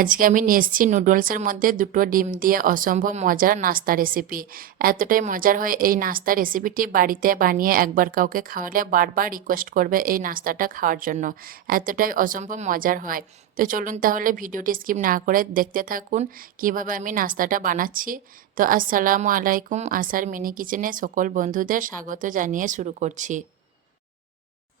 আজকে আমি নিয়ে এসেছি নুডলসের মধ্যে দুটো ডিম দিয়ে অসম্ভব মজার নাস্তা রেসিপি এতটাই মজার হয় এই নাস্তা রেসিপিটি বাড়িতে বানিয়ে একবার কাউকে খাওয়ালে বারবার রিকোয়েস্ট করবে এই নাস্তাটা খাওয়ার জন্য। এতটাই অসম্ভব মজার হয়। তো চলুন তাহলে ভিডিওটি স্কিপ না করে দেখতে থাকুন কীভাবে আমি নাস্তাটা বানাচ্ছি। তো আসসালামু আলাইকুম, আসার মিনি কিচেনে সকল বন্ধুদের স্বাগত জানিয়ে শুরু করছি।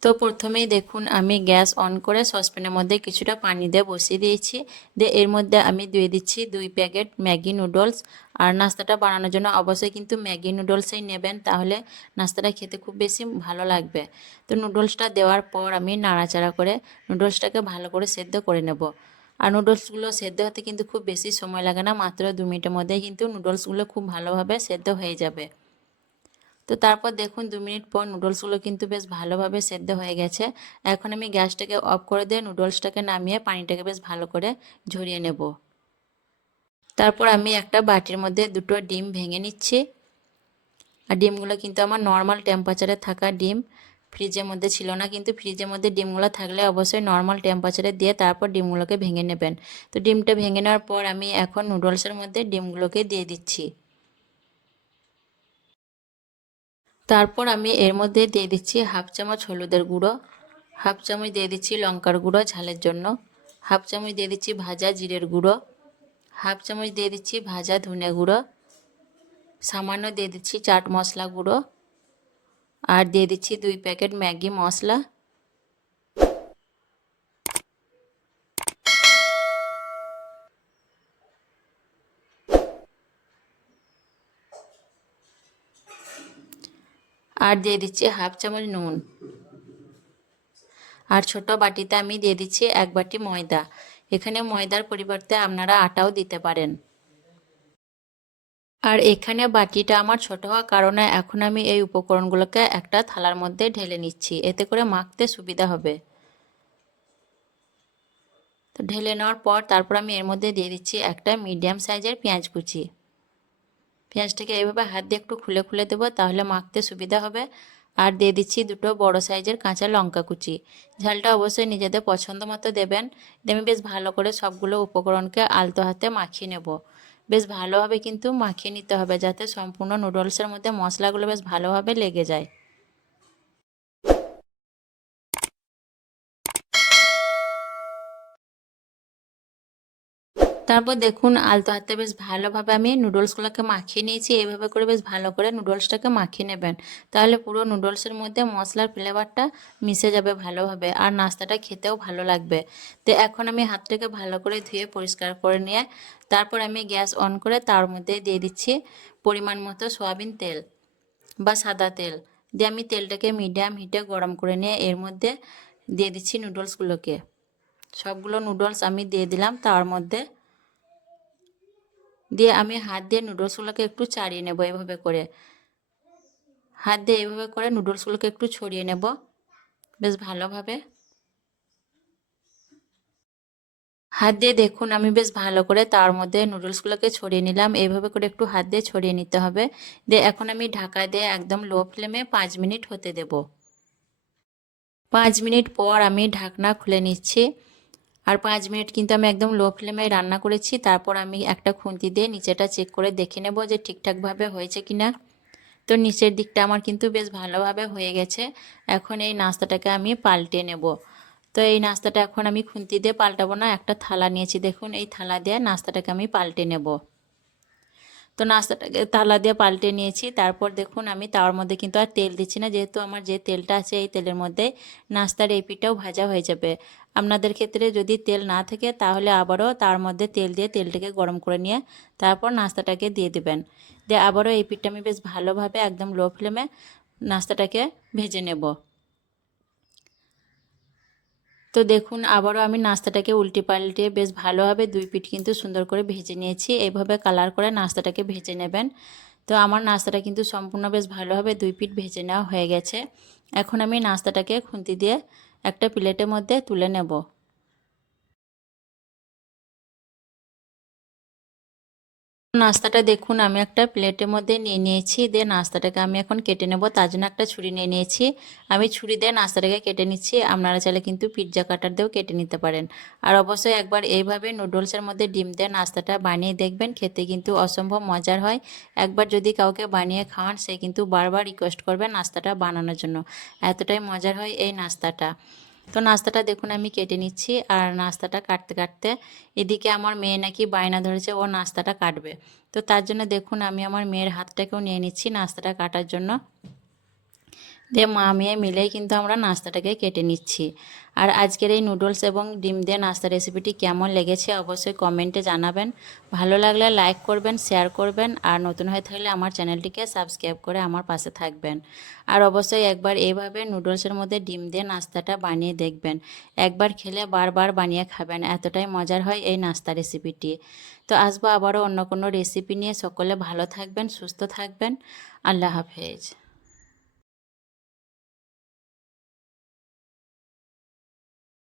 তো প্রথমেই দেখুন, আমি গ্যাস অন করে সসপ্যানের মধ্যে কিছুটা পানি দিয়ে বসিয়ে দিয়েছি। দিয়ে এর মধ্যে আমি দিয়ে দিচ্ছি দুই প্যাকেট ম্যাগি নুডলস। আর নাস্তাটা বানানোর জন্য অবশ্যই কিন্তু ম্যাগি নুডলসই নেবেন, তাহলে নাস্তাটা খেতে খুব বেশি ভালো লাগবে। তো নুডলসটা দেওয়ার পর আমি নাড়াচাড়া করে নুডলসটাকে ভালো করে সেদ্ধ করে নেব। আর নুডলসগুলো সেদ্ধ হতে কিন্তু খুব বেশি সময় লাগে না, মাত্র দু মিনিটের মধ্যেই কিন্তু নুডলসগুলো খুব ভালোভাবে সেদ্ধ হয়ে যাবে। তো তারপর দেখুন দু মিনিট পর নুডলসগুলো কিন্তু বেশ ভালোভাবে সেদ্ধ হয়ে গেছে। এখন আমি গ্যাসটাকে অফ করে দিয়ে নুডলসটাকে নামিয়ে পানিটাকে বেশ ভালো করে ঝরিয়ে নেব। তারপর আমি একটা বাটির মধ্যে দুটো ডিম ভেঙে নিচ্ছি। আর ডিমগুলো কিন্তু আমার নর্মাল টেম্পারেচারে থাকা ডিম। ফ্রিজের মধ্যে ছিল না, কিন্তু ফ্রিজের মধ্যে ডিমগুলো থাকলে অবশ্যই নর্মাল টেম্পারেচারে দিয়ে তারপর ডিমগুলোকে ভেঙে নেবেন। তো ডিমটা ভেঙে নেওয়ার পর আমি এখন নুডলসের মধ্যে ডিমগুলোকে দিয়ে দিচ্ছি। তারপর আমি এর মধ্যে দিয়ে দিচ্ছি হাফ চামচ হলুদের গুঁড়ো, হাফ চামচ দিয়ে দিচ্ছি লঙ্কার গুঁড়ো ঝালের জন্য, হাফ চামচ দিয়ে দিচ্ছি ভাজা জিরের গুঁড়ো, হাফ চামচ দিয়ে দিচ্ছি ভাজা ধনে গুঁড়ো, সামান্য দিয়ে দিচ্ছি চাট মশলা গুঁড়ো, আর দিয়ে দিচ্ছি দুই প্যাকেট ম্যাগি মশলা। আর দিয়ে দিচ্ছি হাফ চামচ নুন। আর ছোট বাটিতে আমি দিয়ে দিচ্ছি এক বাটি ময়দা। এখানে ময়দার পরিবর্তে আপনারা আটাও দিতে পারেন। আর এখানে বাটিটা আমার ছোট হওয়ার কারণে এখন আমি এই উপকরণগুলোকে একটা থালার মধ্যে ঢেলে নিচ্ছি। এতে করে মাখতে সুবিধা হবে। তো ঢেলে নেওয়ার পর তারপর আমি এর মধ্যে দিয়ে দিচ্ছি একটা মিডিয়াম সাইজের পেঁয়াজ কুচি। পেঁয়াজটাকে এইভাবে হাত দিয়ে একটু খুলে খুলে দেবো, তাহলে মাখতে সুবিধা হবে। আর দিয়ে দিচ্ছি দুটো বড় সাইজের কাঁচা লঙ্কা কুচি। ঝালটা অবশ্যই নিজেদের পছন্দ মতো দেবেন। আমি বেশ ভালো করে সবগুলো উপকরণকে আলতো হাতে মাখিয়ে নেব। বেশ ভালোভাবে কিন্তু মাখিয়ে নিতে হবে, যাতে সম্পূর্ণ নুডলসের মধ্যে মশলাগুলো বেশ ভালোভাবে লেগে যায়। তারপর দেখুন, আলতো হাতে বেশ ভালোভাবে আমি নুডলসগুলোকে মাখিয়ে নিয়েছি। এইভাবে করে বেশ ভালো করে নুডলসটাকে মাখিয়ে নেবেন। তাহলে পুরো নুডলসের মধ্যে মশলার ফ্লেভারটা মিশে যাবে ভালোভাবে আর নাস্তাটা খেতেও ভালো লাগবে। তো এখন আমি হাতটাকে ভালো করে ধুয়ে পরিষ্কার করে নিয়ে তারপর আমি গ্যাস অন করে তার মধ্যে দিয়ে দিচ্ছি পরিমাণ মতো সয়াবিন তেল বা সাদা তেল। দিয়ে আমি তেলটাকে মিডিয়াম হিটে গরম করে নিয়ে এর মধ্যে দিয়ে দিচ্ছি নুডলসগুলোকে সবগুলো নুডলস আমি দিয়ে দিলাম তার মধ্যে। দিয়ে আমি হাত দিয়ে নুডলসগুলোকে একটু চাড়িয়ে নেব এভাবে করে। হাত দিয়ে এভাবে করে নুডলসগুলোকে একটু ছড়িয়ে নেব। বেশ ভালোভাবে। হাত দিয়ে দেখুন আমি বেশ ভালো করে তার মধ্যে নুডলসগুলোকে ছড়িয়ে নিলাম। এইভাবে করে একটু হাত দিয়ে ছড়িয়ে নিতে হবে। দিয়ে এখন আমি ঢাকা দিয়ে একদম লো ফ্লেমে পাঁচ মিনিট হতে দেব। পাঁচ মিনিট পর আমি ঢাকনা খুলে নিচ্ছি। আর পাঁচ মিনিট কিন্তু আমি একদম লো ফ্লেমে রান্না করেছি। তারপর আমি একটা খুন্তি দিয়ে নিচেটা চেক করে দেখে নেব যে ঠিকঠাকভাবে হয়েছে কি না তো নিচের দিকটা আমার কিন্তু বেশ ভালোভাবে হয়ে গেছে। এখন এই নাস্তাটাকে আমি পাল্টে নেব। তো এই নাস্তাটা এখন আমি খুন্তি দিয়ে পাল্টাবো না, একটা থালা নিয়েছি। দেখুন, এই থালা দিয়ে নাস্তাটাকে আমি পাল্টে নেব। তো নাস্তাটাকে তালা দিয়ে পাল্টে নিয়েছি। তারপর দেখুন আমি তার মধ্যে কিন্তু আর তেল দিচ্ছি না। যেহেতু আমার যে তেলটা আছে এই তেলের মধ্যে নাস্তার এই পিঠাও ভাজা হয়ে যাবে। আপনাদের ক্ষেত্রে যদি তেল না থাকে তাহলে আবারও তার মধ্যে তেল দিয়ে তেলটাকে গরম করে নিয়ে তারপর নাস্তাটাকে দিয়ে দেবেন। দিয়ে আবারও এই পিঠটা আমি বেশ ভালোভাবে একদম লো ফ্লেমে নাস্তাটাকে ভেজে নেব। তো দেখুন, আবারও আমি নাস্তাটাকে উল্টে পাল্টে বেশ ভালোভাবে দুই পিঠ কিন্তু সুন্দর করে ভেজে নিয়েছি। এইভাবে কালার করে নাস্তাটাকে ভেজে নেবেন। তো আমার নাস্তাটা কিন্তু সম্পূর্ণ বেশ ভালোভাবে দুই পিঠ ভেজে নেওয়া হয়ে গেছে। এখন আমি নাস্তাটাকে খুন্তি দিয়ে একটা প্লেটের মধ্যে তুলে নেব। নাস্তাটা দেখুন, আমি একটা প্লেটের মধ্যে নিয়ে নিয়েছি, দিয়ে নাস্তাটাকে আমি এখন কেটে নেব। তার জন্য একটা ছুরি নিয়ে নিয়েছি। আমি ছুরি দিয়ে নাস্তাটাকে কেটে নিচ্ছি। আপনারা চাইলে কিন্তু পিৎজা কাটার দিয়েও কেটে নিতে পারেন। আর অবশ্যই একবার এইভাবে নুডলসের মধ্যে ডিম দিয়ে নাস্তাটা বানিয়ে দেখবেন। খেতে কিন্তু অসম্ভব মজার হয়। একবার যদি কাউকে বানিয়ে খাওয়ান, সে কিন্তু বারবার রিকোয়েস্ট করবে নাস্তাটা বানানোর জন্য। এতটাই মজার হয় এই নাস্তাটা। তো নাস্তাটা দেখুন, আমি কেটে নিচ্ছি আর নাস্তাটা কাটতে কাটতে। এদিকে আমার মেয়ে নাকি বায়না ধরেছে, ও নাস্তাটা কাটবে। তো তার জন্য দেখুন, আমি আমার মেয়ের হাতটাকেও নিয়ে নিচ্ছি নাস্তাটা কাটার জন্য। দিয়ে মা মেয়ে মিলেই কিন্তু আমরা নাস্তাটাকে কেটে নিচ্ছি। আর আজকের এই নুডলস এবং ডিম দিয়ে নাস্তা রেসিপিটি কেমন লেগেছে অবশ্যই কমেন্টে জানাবেন। ভালো লাগলে লাইক করবেন, শেয়ার করবেন, আর নতুন হয়ে থাকলে আমার চ্যানেলটিকে সাবস্ক্রাইব করে আমার পাশে থাকবেন। আর অবশ্যই একবার এইভাবে নুডলসের মধ্যে ডিম দিয়ে নাস্তাটা বানিয়ে দেখবেন। একবার খেলে বারবার বানিয়ে খাবেন, এতটাই মজার হয় এই নাস্তা রেসিপিটি। তো আসব আবারও অন্য কোনো রেসিপি নিয়ে, সকলে ভালো থাকবেন, সুস্থ থাকবেন। আল্লাহ হাফেজ।